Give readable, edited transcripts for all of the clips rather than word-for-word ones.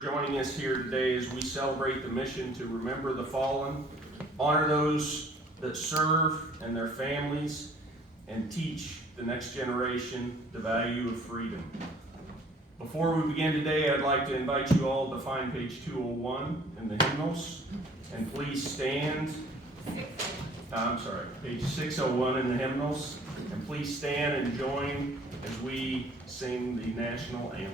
Joining us here today as we celebrate the mission to remember the fallen, honor those that serve and their families, and teach the next generation the value of freedom. Before we begin today, I'd like to invite you all to find page 201 in the hymnals, and please stand. Page 601 in the hymnals, and please stand and join as we sing the national anthem.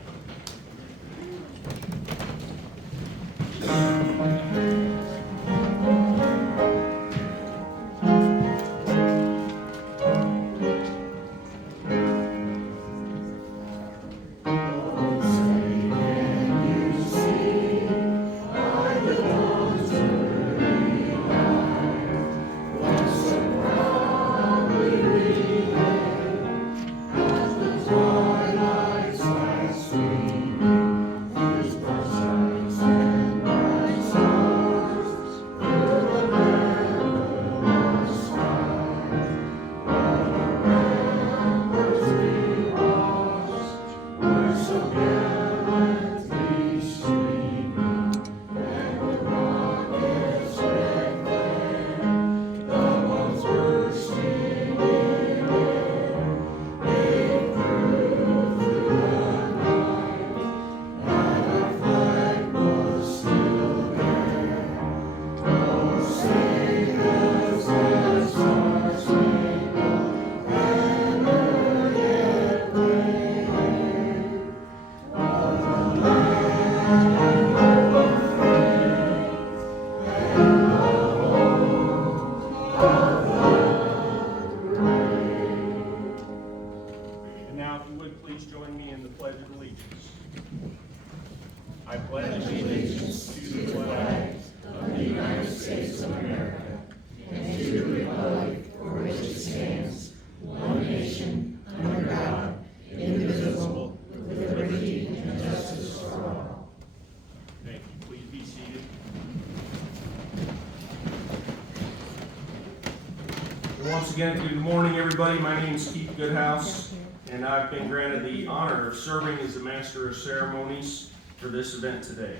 Once again, good morning, everybody. My name is Keith Goodhouse, and I've been granted the honor of serving as the Master of Ceremonies for this event today.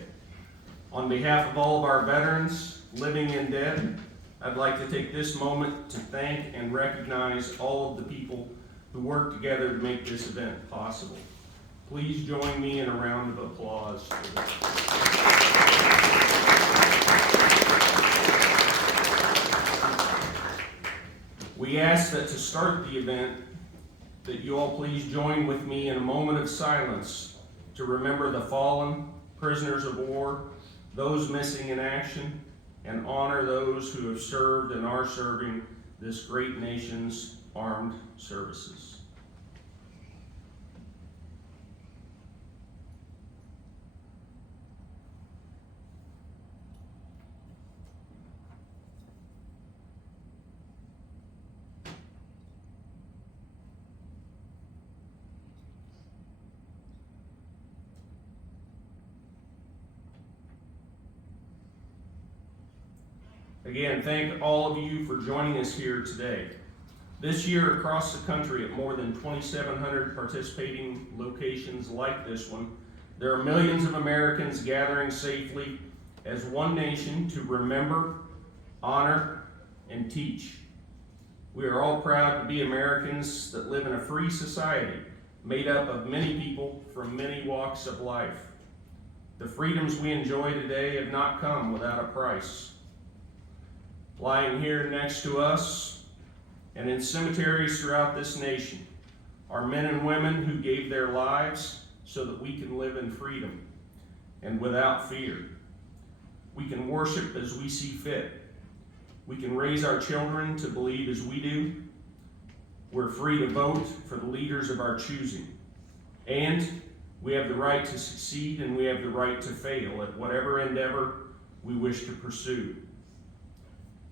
On behalf of all of our veterans, living and dead, I'd like to take this moment to thank and recognize all of the people who worked together to make this event possible. Please join me in a round of applause for them. We ask that to start the event, that you all please join with me in a moment of silence to remember the fallen, prisoners of war, those missing in action, and honor those who have served and are serving this great nation's armed services. Again, thank all of you for joining us here today. This year, across the country at more than 2,700 participating locations like this one, there are millions of Americans gathering safely as one nation to remember, honor, and teach. We are all proud to be Americans that live in a free society made up of many people from many walks of life. The freedoms we enjoy today have not come without a price. Lying here next to us and in cemeteries throughout this nation are men and women who gave their lives so that we can live in freedom and without fear. We can worship as we see fit. We can raise our children to believe as we do. We're free to vote for the leaders of our choosing. And we have the right to succeed, and we have the right to fail at whatever endeavor we wish to pursue.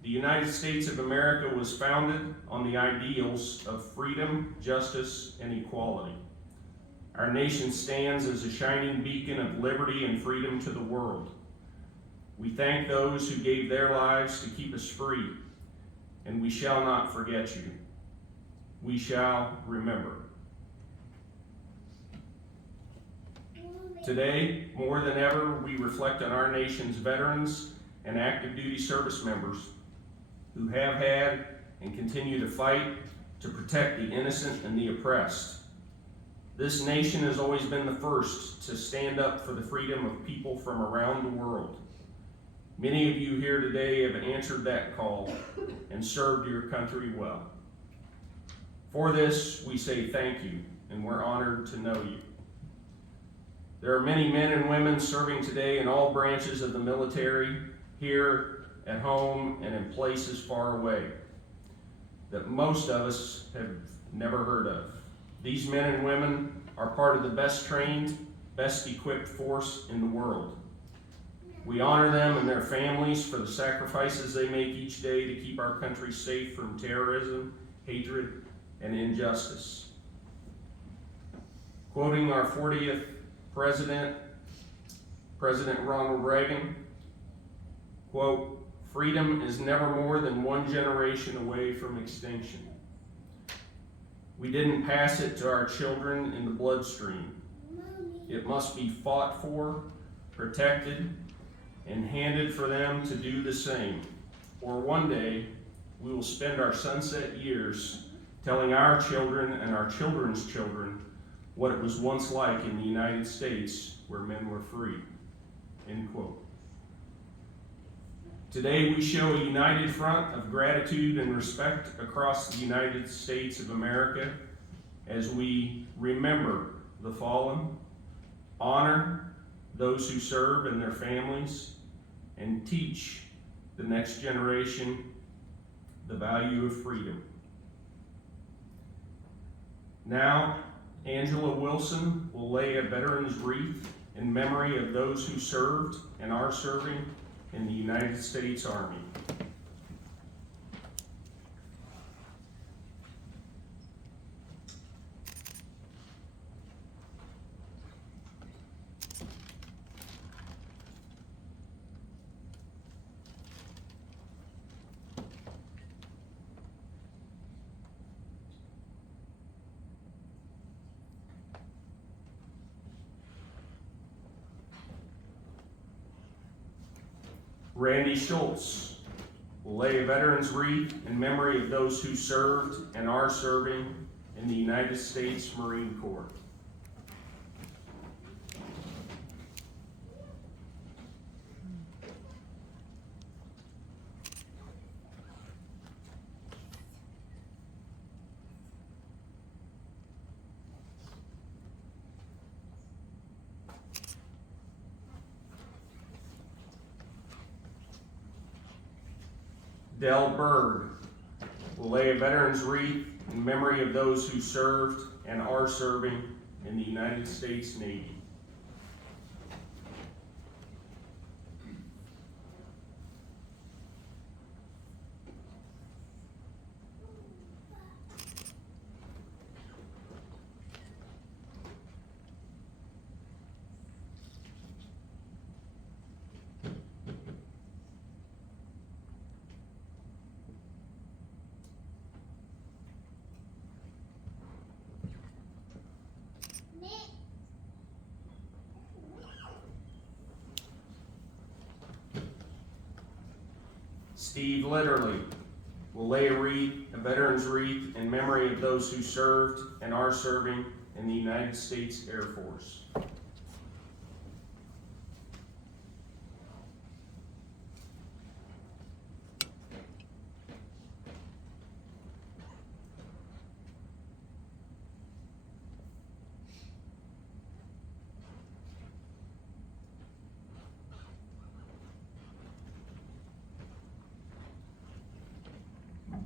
The United States of America was founded on the ideals of freedom, justice, and equality. Our nation stands as a shining beacon of liberty and freedom to the world. We thank those who gave their lives to keep us free, and we shall not forget you. We shall remember. We'll Today, more than ever, we reflect on our nation's veterans and active duty service members who have had and continue to fight to protect the innocent and the oppressed. This nation has always been the first to stand up for the freedom of people from around the world. Many of you here today have answered that call and served your country well. For this, we say thank you, and we're honored to know you. There are many men and women serving today in all branches of the military, here, at home, and in places far away, that most of us have never heard of. These men and women are part of the best trained, best equipped force in the world. We honor them and their families for the sacrifices they make each day to keep our country safe from terrorism, hatred, and injustice. Quoting our 40th President Ronald Reagan, quote, "Freedom is never more than one generation away from extinction. We didn't pass it to our children in the bloodstream. It must be fought for, protected, and handed for them to do the same. Or one day, we will spend our sunset years telling our children and our children's children what it was once like in the United States where men were free." End quote. Today we show a united front of gratitude and respect across the United States of America as we remember the fallen, honor those who serve and their families, and teach the next generation the value of freedom. Now, Angela Wilson will lay a veteran's wreath in memory of those who served and are serving in the United States Army. Randy Schultz will lay a veteran's wreath in memory of those who served and are serving in the United States Marine Corps. Del Berg will lay a veteran's wreath in memory of those who served and are serving in the United States Navy. Steve Litterly will lay a veteran's wreath in memory of those who served and are serving in the United States Air Force.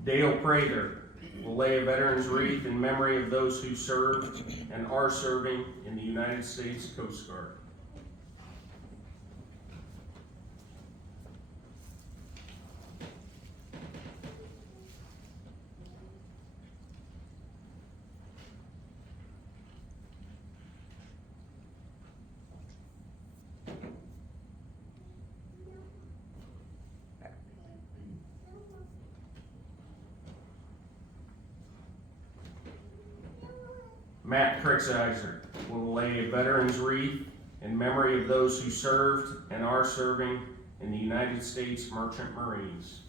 Dale Prather will lay a veteran's wreath in memory of those who served and are serving in the United States Coast Guard. Matt Krixizer will lay a veteran's wreath in memory of those who served and are serving in the United States Merchant Marines.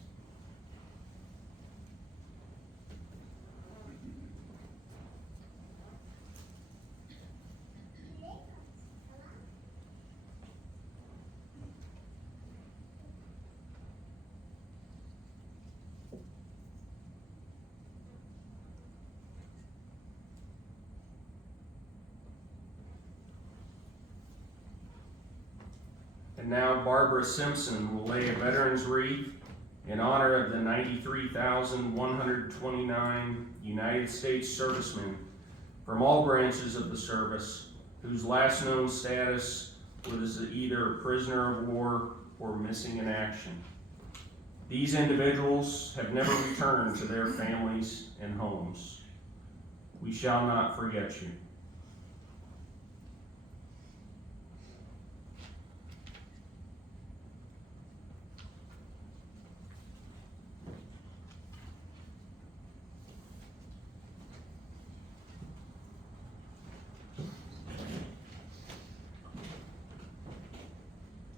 And now Barbara Simpson will lay a veteran's wreath in honor of the 93,129 United States servicemen from all branches of the service whose last known status was either prisoner of war or missing in action. These individuals have never returned to their families and homes. We shall not forget you.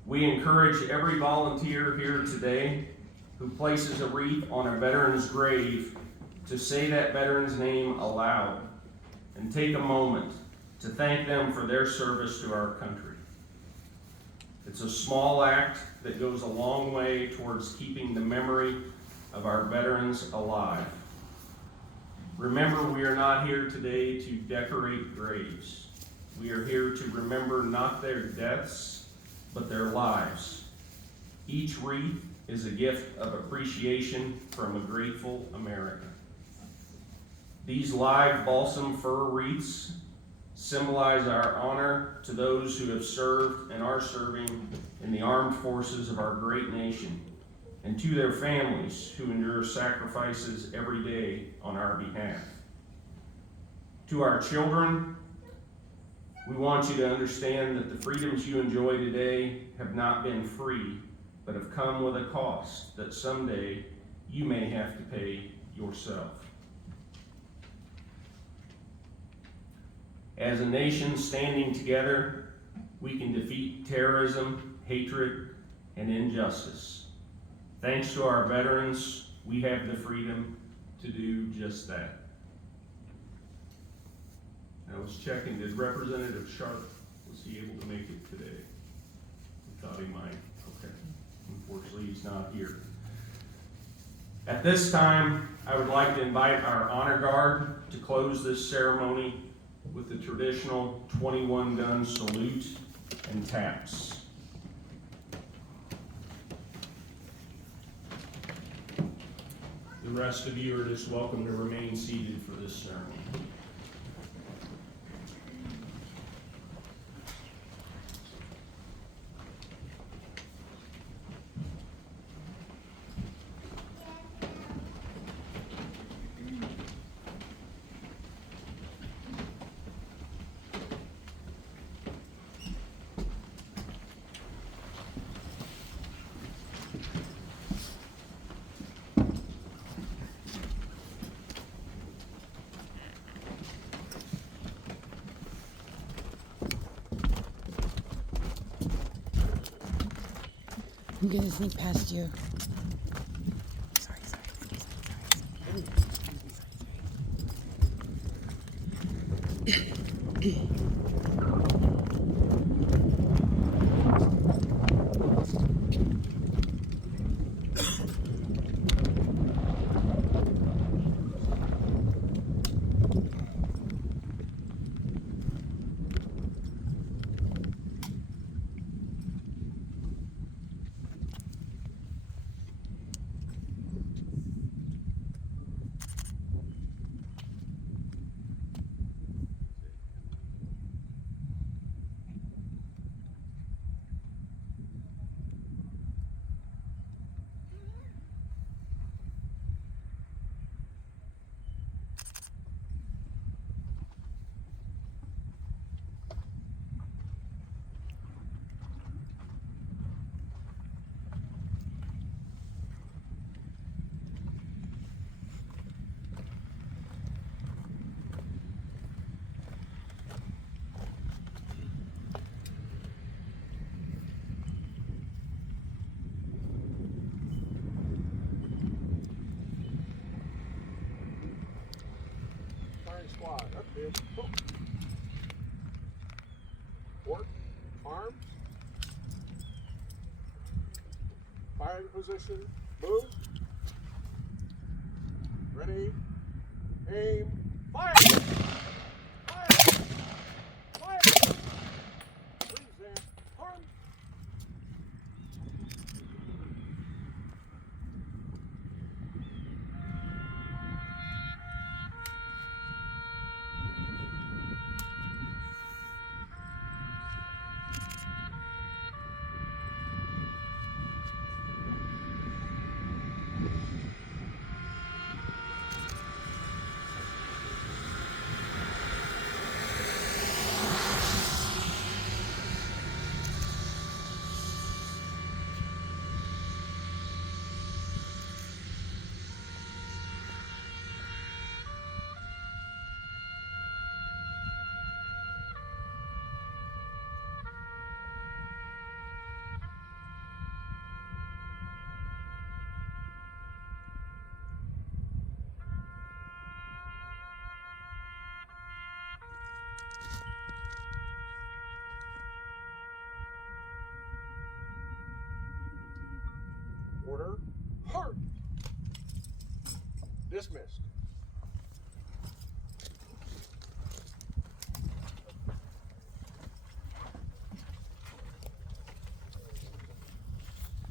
We encourage every volunteer here today who places a wreath on a veteran's grave to say that veteran's name aloud and take a moment to thank them for their service to our country. It's a small act that goes a long way towards keeping the memory of our veterans alive. Remember, we are not here today to decorate graves. We are here to remember not their deaths, but their lives. Each wreath is a gift of appreciation from a grateful America. These live balsam fir wreaths symbolize our honor to those who have served and are serving in the armed forces of our great nation, and to their families who endure sacrifices every day on our behalf. To our children, we want you to understand that the freedoms you enjoy today have not been free, but have come with a cost that someday you may have to pay yourself. As a nation standing together, we can defeat terrorism, hatred, and injustice. Thanks to our veterans, we have the freedom to do just that. I was checking, did Representative Sharp, was he able to make it today? I thought he might. Okay. Unfortunately, he's not here. At this time, I would like to invite our honor guard to close this ceremony with the traditional 21-gun salute and taps. The rest of you are just welcome to remain seated for this ceremony. I'm gonna sneak past you. Sorry. squad. Up is hook. Port. Arms. Firing position. Move. Ready. Aim. Fire! Fire! Fire! Present. Arms. Order. Hard. Dismissed.